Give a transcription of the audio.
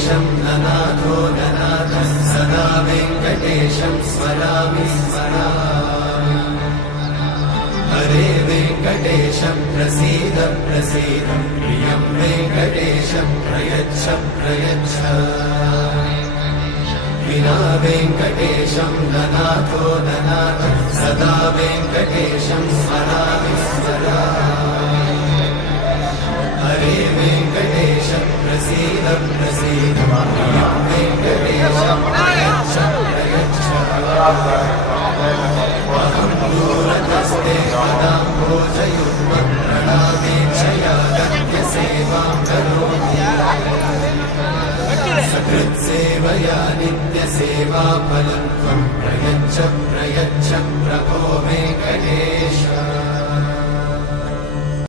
वेङ्कटेशं ननाथो ननाथः सदा वेङ्कटेशं स्मरामि स्मरामि हरे वेङ्कटेशं प्रसीद प्रसीद प्रियं वेङ्कटेशं प्रयच्छ प्रयच्छ विना वेङ्कटेशं ननाथो ननाथः सदा वेङ्कटेशं स्मरामि स्मरामि हरे वेङ्कटेशं प्रसीद प्रसीद प्रियं वेङ्कटेशं प्रयच्छ प्रयच्छ अहं दूरतस्ते पदाम्भोजयुग्मं प्रणामेच्छया गत्यसेवां करोमि सकृत्सेवया नित्यसेवाफलं त्वं प्रयच्छ प्रयच्छ प्रभो वेङ्कटेश